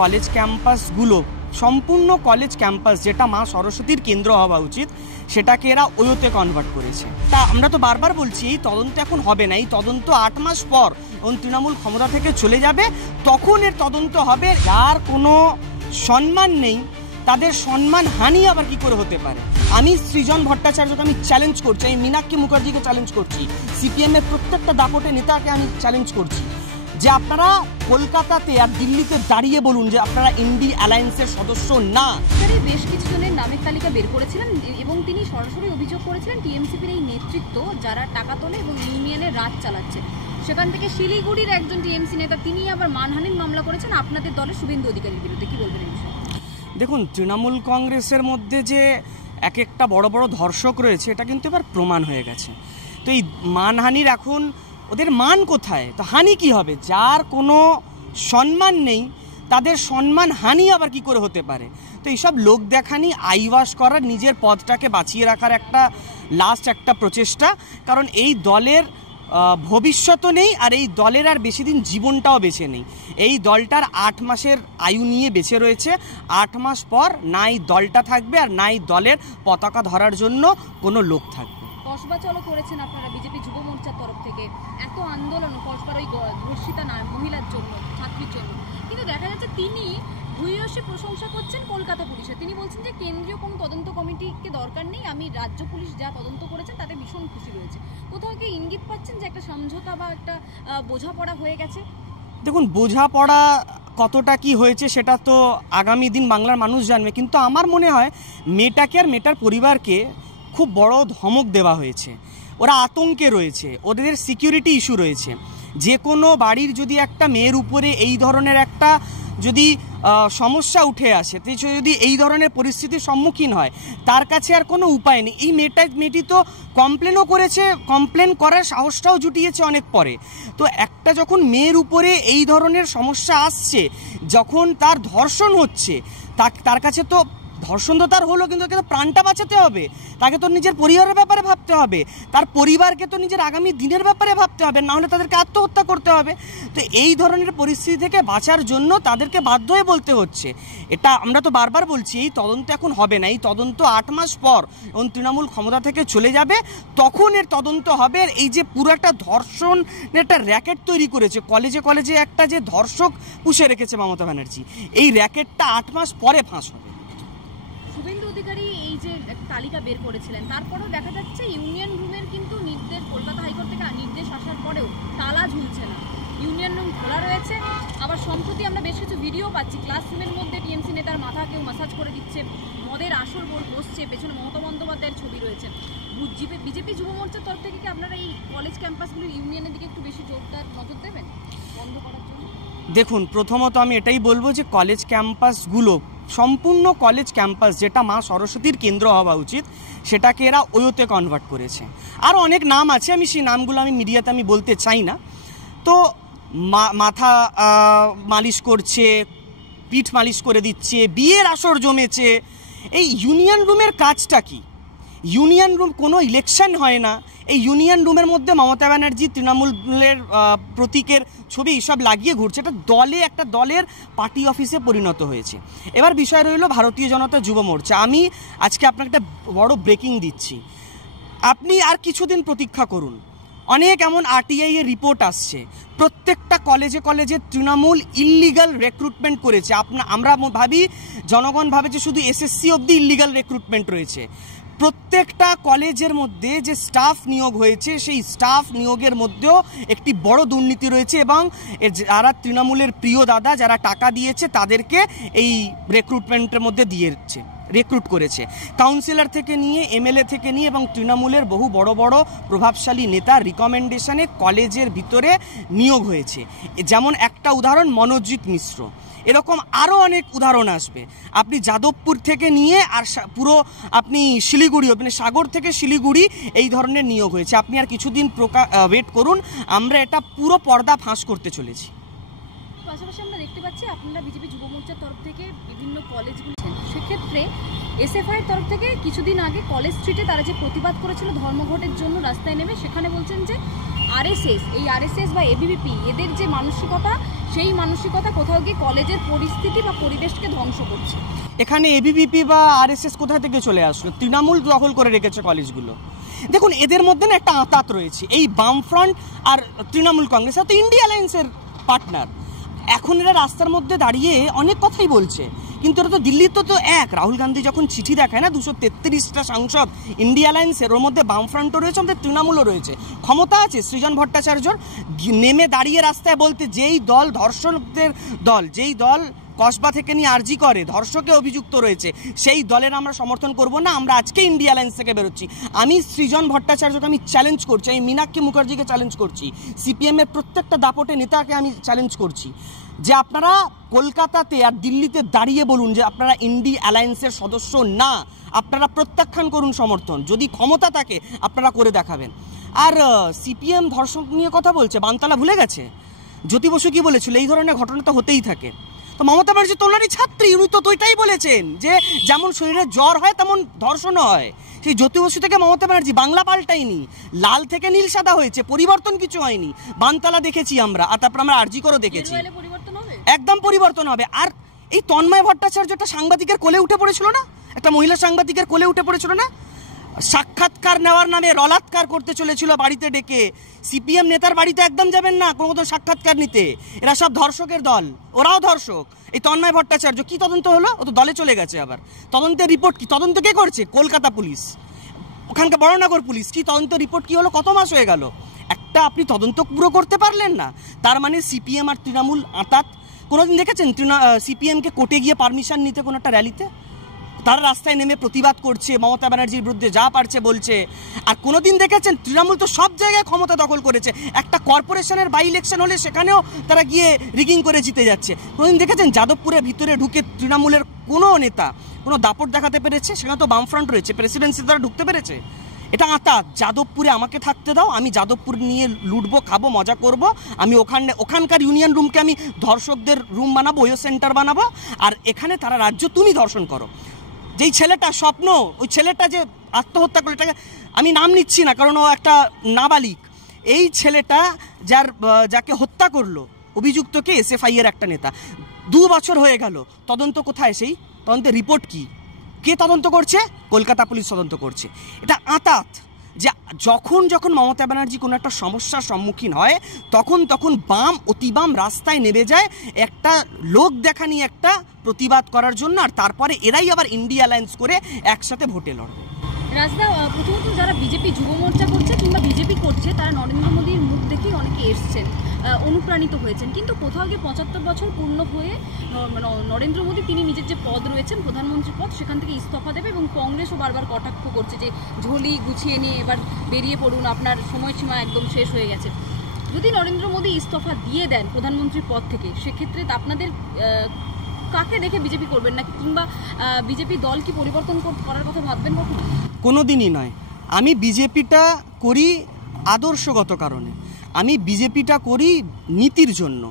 College ক্যাম্পাসগুলো সম্পূর্ণ college campus যেটা মা সরস্বতীর কেন্দ্র হওয়া উচিত সেটাকে এরা ওয়োতে কনভার্ট করেছে। তা আমরা তো বারবার বলছি এই তদন্ত এখন হবে না, এই তদন্ত 8 মাস পর যখন তৃণমূল ক্ষমতা থেকে চলে যাবে তখন এর তদন্ত হবে। যার কোনো সম্মান নেই তাদের সম্মান হানি আবার কি করে হতে পারে? আমি সৃজন ভট্টাচার্যকে আমি চ্যালেঞ্জ করছি, আমি মীনাক্ষী মুখার্জিকে চ্যালেঞ্জ করছি, সিপিএমের প্রত্যেকটা দাপটে নেতাকে আমি চ্যালেঞ্জ করছি যে আপনারা কলকাতাতে আর দিল্লিতে দাঁড়িয়ে বলুন যে আপনারা ইন্ডি অ্যালায়েন্সের সদস্য না। বেশ কিছু জনের নামের তালিকা বের করেছিলেন এবং তিনি সরাসরি অভিযোগ করেছিলেন টিএমসিপির এই নেতৃত্ব যারা টাকা তোলে এবং ইউনিয়নের রাজ চালাচ্ছে। সেখান থেকে শিলিগুড়ির একজন টিএমসি নেতা তিনি আবার মানহানির মামলা করেছেন আপনাদের দলের শুভেন্দু অধিকারীর বিরুদ্ধে। কি বলবেন এই বিষয়ে? দেখুন, তৃণমূল কংগ্রেসের মধ্যে যে এক একটা বড় বড় ধর্ষক রয়েছে এটা কিন্তু এবার প্রমাণ হয়ে গেছে। তো এই মানহানির এখন ওদের মান কোথায়? তো হানি কি হবে? যার কোনো সম্মান নেই তাদের সম্মান হানি আবার কি করে হতে পারে? তো এইসব লোক দেখানি আইওয়াশ করার নিজের পদটাকে বাঁচিয়ে রাখার একটা লাস্ট একটা প্রচেষ্টা। কারণ এই দলের ভবিষ্যৎও নেই আর এই দলের আর বেশি দিন জীবনটাও বেঁচে নেই। এই দলটার 8 মাসের আয়ু নিয়ে বেঁচে রয়েছে। 8 মাস পর নাই দলটা থাকবে আর নাই দলের পতাকা ধরার জন্য কোনো লোক থাকবে। কসবা চলো করেছেন আপনারা বিজেপি যুব মোর্চার তরফ থেকে, এত আন্দোলন কসবার ওই ধর্ষিতা মহিলার জন্য, ছাত্রীর জন্য, কিন্তু দেখা যাচ্ছে তিনি ভূয়সী প্রশংসা করছেন কলকাতা পুলিশের। তিনি বলছেন যে কেন্দ্রীয় কোনো তদন্ত কমিটিকে দরকার নেই, আমি রাজ্য পুলিশ যা তদন্ত করেছেন তাতে ভীষণ খুশি রয়েছে। কোথাও কি ইঙ্গিত পাচ্ছেন যে একটা সমঝোতা বা একটা বোঝাপড়া হয়ে গেছে? দেখুন, বোঝাপড়া কতটা কি হয়েছে সেটা তো আগামী দিন বাংলার মানুষ জানবে, কিন্তু আমার মনে হয় মেয়েটাকে আর মেয়েটার পরিবারকে খুব বড় ধমক দেওয়া হয়েছে। ওরা আতঙ্কে রয়েছে, ওদের সিকিউরিটি ইস্যু রয়েছে। যে কোনো বাড়ির যদি একটা মেয়ের উপরে এই ধরনের একটা যদি সমস্যা উঠে আসে, যদি এই ধরনের পরিস্থিতির সম্মুখীন হয়, তার কাছে আর কোনো উপায় নেই। এই মেয়েটি তো কমপ্লেনও করেছে, কমপ্লেন করার সাহসটাও জুটিয়েছে অনেক পরে। তো একটা যখন মেয়ের উপরে এই ধরনের সমস্যা আসছে, যখন তার ধর্ষণ হচ্ছে, তার কাছে তো ধর্ষণ তো তার হলো, কিন্তু তাকে তো প্রাণটা বাঁচাতে হবে, তাকে তো নিজের পরিবারের ব্যাপারে ভাবতে হবে, তার পরিবারকে তো নিজের আগামী দিনের ব্যাপারে ভাবতে হবে, না হলে তাদেরকে আত্মহত্যা করতে হবে। তো এই ধরনের পরিস্থিতি থেকে বাঁচার জন্য তাদেরকে বাধ্য হয়ে বলতে হচ্ছে। এটা আমরা তো বারবার বলছি এই তদন্ত এখন হবে না, এই তদন্ত 8 মাস পর যখন তৃণমূল ক্ষমতা থেকে চলে যাবে তখন এর তদন্ত হবে। এই যে পুরো একটা ধর্ষণ একটা র্যাকেট তৈরি করেছে, কলেজে কলেজে একটা যে ধর্ষক পুষে রেখেছে মমতা ব্যানার্জি, এই র্যাকেটটা 8 মাস পরে ফাঁস হবে। শুভেন্দু অধিকারী এই যে তালিকা বের করেছিলেন, তারপরেও দেখা যাচ্ছে ইউনিয়ন রুমের কিন্তু নির্দেশ কলকাতা হাইকোর্ট থেকে নির্দেশ আসার পরেও তালা ঝুলছে না, ইউনিয়ন রুম খোলা রয়েছে। আবার সম্প্রতি আমরা বেশ কিছু ভিডিও পাচ্ছি ক্লাসরুমের মধ্যে টিএমসি নেতার মাথা কেউ ম্যাসাজ করে দিচ্ছে, মদের আসর বসছে, পেছনে মমতা বন্দ্যোপাধ্যায়ের ছবি রয়েছে। বিজেপি যুব মোর্চার তরফ থেকে কি আপনারা এই কলেজ ক্যাম্পাসগুলির ইউনিয়নের দিকে একটু বেশি জোরদার নজর দেবেন বন্ধ করার জন্য? দেখুন, প্রথমত আমি এটাই বলবো যে কলেজ ক্যাম্পাসগুলো সম্পূর্ণ কলেজ ক্যাম্পাস যেটা মা সরস্বতীর কেন্দ্র হওয়া উচিত সেটাকে এরা ওয়োতে কনভার্ট করেছে। আরও অনেক নাম আছে, আমি সেই নামগুলো আমি মিডিয়াতে আমি বলতে চাই না। তো মাথা মালিশ করছে, পিঠ মালিশ করে দিচ্ছে, বিয়ের আসর জমেছে। এই ইউনিয়ন রুমের কাজটা কি? ইউনিয়ন রুম কোনো ইলেকশন হয় না, এই ইউনিয়ন রুমের মধ্যে মমতা ব্যানার্জি তৃণমূলের প্রতীকের ছবি এইসব লাগিয়ে ঘুরছে। একটা দলের পার্টি অফিসে পরিণত হয়েছে। এবার বিষয় রইল ভারতীয় জনতা যুব মোর্চা। আমি আজকে আপনাকে একটা বড় ব্রেকিং দিচ্ছি, আপনি আর কিছুদিন প্রতীক্ষা করুন। অনেক এমন আরটিআই এর রিপোর্ট আসছে, প্রত্যেকটা কলেজে কলেজে তৃণমূল ইল্লিগাল রিক্রুটমেন্ট করেছে। আমরা ভাবি, জনগণ ভাবে যে শুধু এসএসসি অবধি ইল্লিগাল রিক্রুটমেন্ট রয়েছে। প্রত্যেকটা কলেজের মধ্যে যে স্টাফ নিয়োগ হয়েছে সেই স্টাফ নিয়োগের মধ্যেও একটি বড় দুর্নীতি রয়েছে এবং যারা তৃণমূলের প্রিয় দাদা যারা টাকা দিয়েছে তাদেরকে এই রিক্রুটমেন্টের মধ্যে দিয়েছে, রিক্রুট করেছে। কাউন্সিলর থেকে নিয়ে এমএলএ থেকে নিয়ে এবং তৃণমূলের বহু বড় বড় প্রভাবশালী নেতার রিকমেন্ডেশনে কলেজের ভিতরে নিয়োগ হয়েছে। যেমন একটা উদাহরণ মনোজিৎ মিশ্র, এরকম আরও অনেক উদাহরণ আসবে। আপনি যাদবপুর থেকে নিয়ে আর পুরো আপনি শিলিগুড়ি, মানে সাগর থেকে শিলিগুড়ি এই ধরনের নিয়োগ হয়েছে। আপনি আর কিছুদিন ওয়েট করুন, আমরা এটা পুরো পর্দা ফাঁস করতে চলেছি। পাশাপাশি আমরা দেখতে পাচ্ছি আপনারা বিজেপি যুব মোর্চার তরফ থেকে বিভিন্ন কলেজগুলি, সেক্ষেত্রে এসএফআই এর তরফ থেকে কিছুদিন আগে কলেজ স্ট্রিটে তারা যে প্রতিবাদ করেছিল ধর্মঘটের জন্য রাস্তায় নেমে, সেখানে বলছেন যে আরএসএস, এই আরএসএস বা এবিভিপি এদের যে মানসিকতা, সেই মানসিকতা কোথাও গিয়ে কলেজের পরিস্থিতি বা পরিবেশকে ধ্বংস করছে। এখানে এবিভিপি বা আরএসএস কোথা থেকে চলে আসলো? তৃণমূল দখল করে রেখেছে কলেজগুলো। দেখুন, এদের মধ্যে না একটা আঁতাত রয়েছে। এই বামফ্রন্ট আর তৃণমূল কংগ্রেস তো ইন্ডিয়া অ্যালায়েন্সের পার্টনার। এখন এরা রাস্তার মধ্যে দাঁড়িয়ে অনেক কথাই বলছে, কিন্তু এটা তো দিল্লির তো এক। রাহুল গান্ধী যখন চিঠি দেখায় না 233টা সাংসদ ইন্ডিয়া অ্যালায়েন্সের, ওর মধ্যে বামফ্রন্টও রয়েছে, আমাদের তৃণমূলও রয়েছে। ক্ষমতা আছে সৃজন ভট্টাচার্যর নেমে দাঁড়িয়ে রাস্তায় বলতে, যেই দল ধর্ষকদের দল, যেই দল কসবা থেকে নিয়ে আরজি করে ধর্ষকে অভিযুক্ত রয়েছে, সেই দলের আমরা সমর্থন করব না, আমরা আজকে ইন্ডিয়া অ্যালায়েন্স থেকে বেরোচ্ছি। আমি সৃজন ভট্টাচার্যকে আমি চ্যালেঞ্জ করছি, আমি মীনাক্ষী মুখার্জিকে চ্যালেঞ্জ করছি, সিপিএমের প্রত্যেকটা দাপটে নেতাকে আমি চ্যালেঞ্জ করছি যে আপনারা কলকাতাতে আর দিল্লিতে দাঁড়িয়ে বলুন যে আপনারা ইন্ডিয়া অ্যালায়েন্সের সদস্য না, আপনারা প্রত্যাখ্যান করুন সমর্থন। যদি ক্ষমতা থাকে আপনারা করে দেখাবেন। আর সিপিএম ধর্ষক নিয়ে কথা বলছে, বানতলা ভুলে গেছে? জ্যোতি বসু কি বলেছিল? এই ধরনের ঘটনা তো হতেই থাকে। তো মমতা ব্যানার্জি তো ওনারই ছাত্রী, উনি তো ওইটাই বলেছেন যে যেমন শরীরে জ্বর হয় তেমন ধর্ষণও হয়। সেই জ্যোতি বসু থেকে মমতা ব্যানার্জি বাংলা পাল্টায়নি, লাল থেকে নীল সাদা হয়েছে, পরিবর্তন কিছু হয়নি। বানতলা দেখেছি আমরা, আর তারপর আমরা আরজি করেও দেখেছি, একদম পরিবর্তন হবে। আর এই তন্ময় ভট্টাচার্য একটা সাংবাদিকের কোলে উঠে পড়েছিল না, একটা মহিলা সাংবাদিকের কোলে উঠে পড়েছিল না, সাক্ষাৎকার নেওয়ার নামে রলাৎকার করতে চলেছিল বাড়িতে ডেকে। সিপিএম নেতার বাড়িতে একদম যাবেন না কোনো সাক্ষাৎকার নিতে, এরা সব ধর্ষকের দল, ওরাও ধর্ষক। এই তন্ময় ভট্টাচার্য কি তদন্ত হলো? ও তো দলে চলে গেছে আবার। তদন্তের রিপোর্ট কি? তদন্ত কে করছে? কলকাতা পুলিশ, ওখানকার বড়নগর পুলিশ। কি তদন্ত রিপোর্ট কি হলো? কত মাস হয়ে গেল, একটা আপনি তদন্ত পুরো করতে পারলেন না। তার মানে সিপিএম আর তৃণমূল আঁতাত। কোনোদিন দেখেছেন সিপিএমকে কোর্টে গিয়ে পারমিশন নিতে কোনো একটা র্যালিতে? তারা রাস্তায় নেমে প্রতিবাদ করছে, মমতা ব্যানার্জির বিরুদ্ধে যা পারছে বলছে। আর কোনোদিন দেখেছেন তৃণমূল তো সব জায়গায় ক্ষমতা দখল করেছে, একটা কর্পোরেশনের বাই ইলেকশন হলে সেখানেও তারা গিয়ে রিগিং করে জিতে যাচ্ছে। কোনোদিন দেখেছেন যাদবপুরের ভিতরে ঢুকে তৃণমূলের কোনো নেতা কোনো দাপট দেখাতে পেরেছে? সেখানে তো বামফ্রন্ট রয়েছে, প্রেসিডেন্সি তারা ঢুকতে পেরেছে। এটা আঁতাত। যাদবপুরে আমাকে থাকতে দাও, আমি যাদবপুর নিয়ে লুটবো, খাবো, মজা করব। আমি ওখানকার ইউনিয়ন রুমকে আমি ধর্ষকদের রুম বানাবো, ওয়ো সেন্টার বানাবো, আর এখানে তারা রাজ্য তুমি ধর্ষণ করো। যেই ছেলেটা স্বপ্ন, ওই ছেলেটা যে আত্মহত্যা করলো, এটাকে আমি নাম নিচ্ছি না কারণ ও একটা নাবালিক। এই ছেলেটা যাকে হত্যা করলো অভিযুক্তকে এসএফআই এর একটা নেতা, 2 বছর হয়ে গেল, তদন্ত কোথায়? সেই তদন্তের রিপোর্ট কি? কে তদন্ত করছে? কলকাতা পুলিশ তদন্ত করছে। এটা আঁতাত যে যখন মমতা ব্যানার্জি কোনো একটা সমস্যার সম্মুখীন হয় তখন বাম অতিবাম রাস্তায় নেমে যায় একটা লোক দেখা নিয়ে একটা প্রতিবাদ করার জন্য, আর তারপরে এরাই আবার ইন্ডিয়া অ্যালায়েন্স করে একসাথে ভোটে লড়বে। রাজদা, প্রথমত যারা বিজেপি যুব মোর্চা করছে কিংবা বিজেপি করছে তারা নরেন্দ্র মোদীর মুখ দেখেই অনেকে এসছেন, অনুপ্রাণিত হয়েছেন, কিন্তু কোথাও গিয়ে 75 বছর পূর্ণ হয়ে নরেন্দ্র মোদী তিনি নিজের যে পদ রয়েছেন প্রধানমন্ত্রী পদ, সেখান থেকে ইস্তফা দেবে এবং কংগ্রেসও বারবার কটাক্ষ করছে যে ঝোলি গুছিয়ে নিয়ে এবার বেরিয়ে পড়ুন, আপনার সময়সীমা একদম শেষ হয়ে গেছে। যদি নরেন্দ্র মোদী ইস্তফা দিয়ে দেন প্রধানমন্ত্রীর পদ থেকে, সেক্ষেত্রে আপনাদের কাকে দেখে বিজেপি করবেন না, কিংবা বিজেপি দল কি পরিবর্তন করার কথা ভাববেন কখনো? কোনো দিনই নয়। আমি বিজেপিটা করি আদর্শগত কারণে, আমি বিজেপিটা করি নীতির জন্য।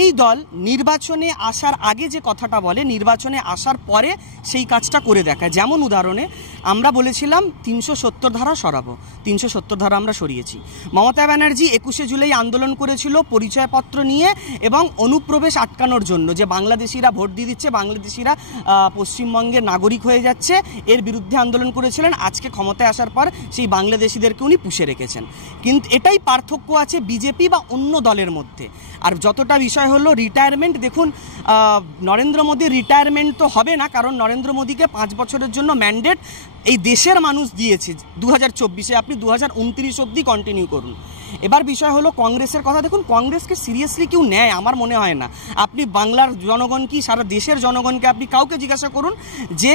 এই দল নির্বাচনে আসার আগে যে কথাটা বলে, নির্বাচনে আসার পরে সেই কাজটা করে দেখায়। যেমন উদাহরণে আমরা বলেছিলাম 370 ধারা সরাবো, 370 ধারা আমরা সরিয়েছি। মমতা ব্যানার্জি 21শে জুলাই আন্দোলন করেছিল পরিচয়পত্র নিয়ে এবং অনুপ্রবেশ আটকানোর জন্য, যে বাংলাদেশিরা ভোট দিয়ে দিচ্ছে, বাংলাদেশিরা পশ্চিমবঙ্গের নাগরিক হয়ে যাচ্ছে, এর বিরুদ্ধে আন্দোলন করেছিলেন। আজকে ক্ষমতায় আসার পর সেই বাংলাদেশিদেরকে উনি পুষে রেখেছেন। কিন্তু এটাই পার্থক্য আছে বিজেপি বা অন্য দলের মধ্যে। আর যতটা বিষয় হলো রিটায়ারমেন্ট, দেখুন নরেন্দ্র মোদীর রিটায়ারমেন্ট তো হবে না, কারণ নরেন্দ্র মোদীকে 5 বছরের জন্য ম্যান্ডেট এই দেশের মানুষ দিয়েছে 2024-এ, আপনি 2029 অবধি কন্টিনিউ করুন। এবার বিষয় হলো কংগ্রেসের কথা। দেখুন কংগ্রেসকে সিরিয়াসলি কেউ নেয় আমার মনে হয় না। আপনি বাংলার জনগণ কি সারা দেশের জনগণকে আপনি কাউকে জিজ্ঞাসা করুন যে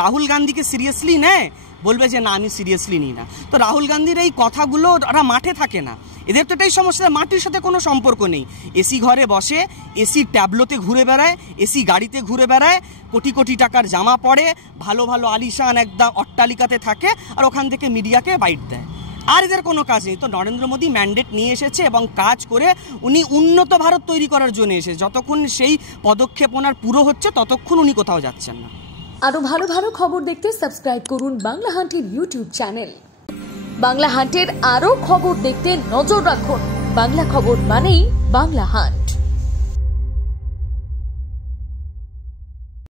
রাহুল গান্ধীকে সিরিয়াসলি নেয়, বলবে যে না আমি সিরিয়াসলি নিই না। তো রাহুল গান্ধীর এই কথাগুলো ওরা মাঠে থাকে না, এদের তো এটাই সমস্যা, মাটির সাথে কোনো সম্পর্ক নেই। এসি ঘরে বসে, এসি ট্যাবলোতে ঘুরে বেড়ায়, এসি গাড়িতে ঘুরে বেড়ায়, কোটি কোটি টাকার জামা পরে, ভালো ভালো আলিশান একদম অট্টালিকাতে থাকে, আর ওখান থেকে মিডিয়াকে বাইট দেয়। আর এদের কোনো কাজ নেই। তো নরেন্দ্র মোদী ম্যান্ডেট নিয়ে এসেছে এবং কাজ করে উনি উন্নত ভারত তৈরি করার জন্য এসেছে। যতক্ষণ সেই পদক্ষেপ ওনার পুরো হচ্ছে ততক্ষণ উনি কোথাও যাচ্ছেন না। আরো ভালো ভালো খবর দেখতে সাবস্ক্রাইব করুন বাংলা হান্টির ইউটিউব চ্যানেল। বাংলা হাটের আরও খবর দেখতে নজর রাখুন। বাংলা খবর মানেই বাংলা হাট।